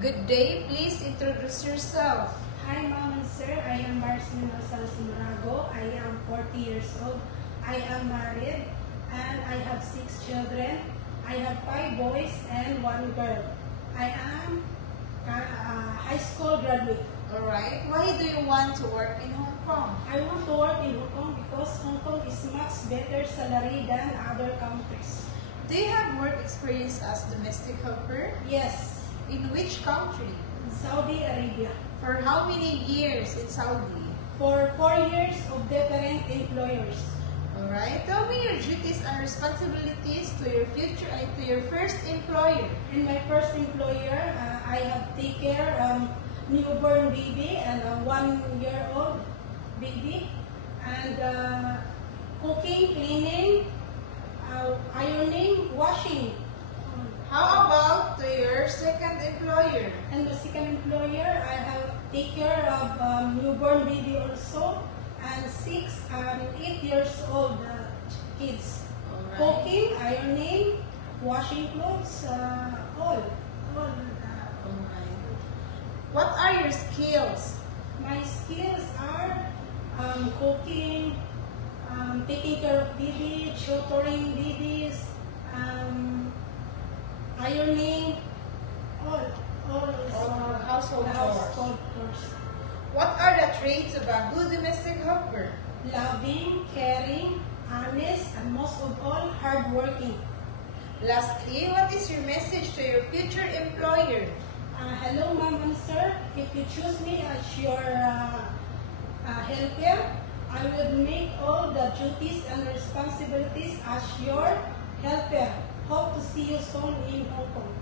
Good day. Please introduce yourself. Hi, Mom and Sir. I am Marcelina Rosales Marago. I am 40 years old. I am married and I have 6 children. I have 5 boys and 1 girl. I am a high school graduate. Alright. Why do you want to work in Hong Kong? I want to work in Hong Kong because Hong Kong is much better salary than other countries. Do you have work experience as domestic helper? Yes, In which country? in Saudi Arabia. For how many years in Saudi? For 4 years of different employers. Alright. Tell me your duties and responsibilities to your future and to your first employer. In my first employer, I have take care newborn baby and a 1-year-old baby, and cooking, cleaning, ironing, washing. How about to your second employer? And the second employer, I have take care of newborn baby also, and 6 and 8 years old kids. Alright. Cooking, ironing, washing clothes, all. Alright. What are your skills? My skills are cooking, taking care of baby, tutoring babies, ironing, all Household chores. chores. What are the traits of a good domestic helper? Loving, caring, honest, and most of all, hardworking. Lastly, what is your message to your future employer? Hello, Mom and Sir. If you choose me as your helper, I will make all the duties and responsibilities as your helper. Hope to see you soon in Hong Kong.